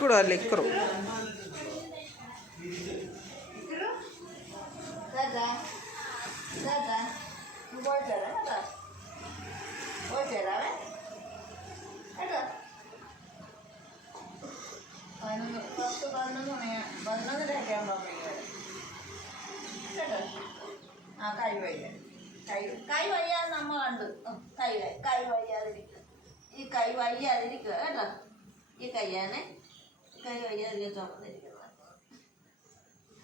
కూడా liquor Dada. Dada. నువ్వు పోయిచారా కదా పోయిచారా കേട്ടോ പതിനൊന്ന് പത്ത് പതിനൊന്ന് മണി പതിനൊന്നരയൊക്കെ ആകുമ്പോൾ കേട്ടോ ആ കൈ വയ്യ കൈ കൈ വയ്യാതെ നമ്മ കണ്ടു ഉം, കൈ വയ്യ കൈ വയ്യാതിരിക്കുക ഈ കൈ വയ്യാതിരിക്കുക കേട്ടോ ഈ കൈയാണ് കൈ വയ്യാതിരിക്കുക തുറന്നിരിക്കുന്നത്.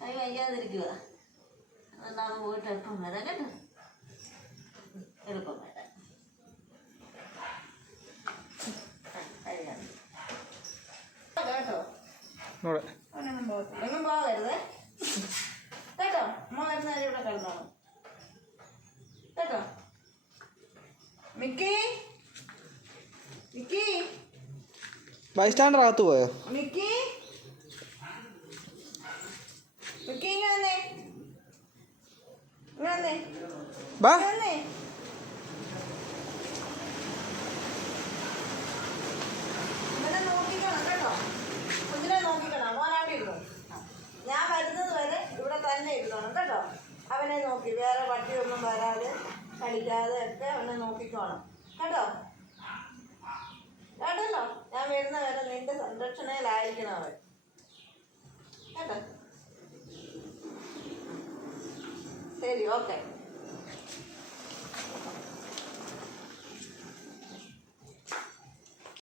കൈ വയ്യാതിരിക്കുക എന്നാൽ പോയിട്ട് എളുപ്പം വരാം കേട്ടോ എളുപ്പം വരാം കേട്ടോ അവനൊന്നും പോകത്തില്ല. ഒന്നും പോകരുത്. കേട്ടോ? അമ്മ വരുന്നവരെ ഇവിടെ കിടന്നോളൂ. കേട്ടോ? മിക്കി? മിക്കി? ബൈസ്റ്റാൻഡർ അകത്ത് പോയോ? മിക്കി? ഇരുന്നു ഞാൻ വരുന്നത് വരെ ഇവിടെ തന്നെ ഇരുന്നോണം കേട്ടോ. അവനെ നോക്കി. വേറെ പട്ടിയൊന്നും വരാതെ കളിക്കാതെ ഒക്കെ അവനെ നോക്കിക്കോണം. കേട്ടോ? കേട്ടല്ലോ? ഞാൻ വരുന്ന വരെ നിന്റെ സംരക്ഷണയിലായിരിക്കണം അവൻ. കേട്ടോ? 生理終。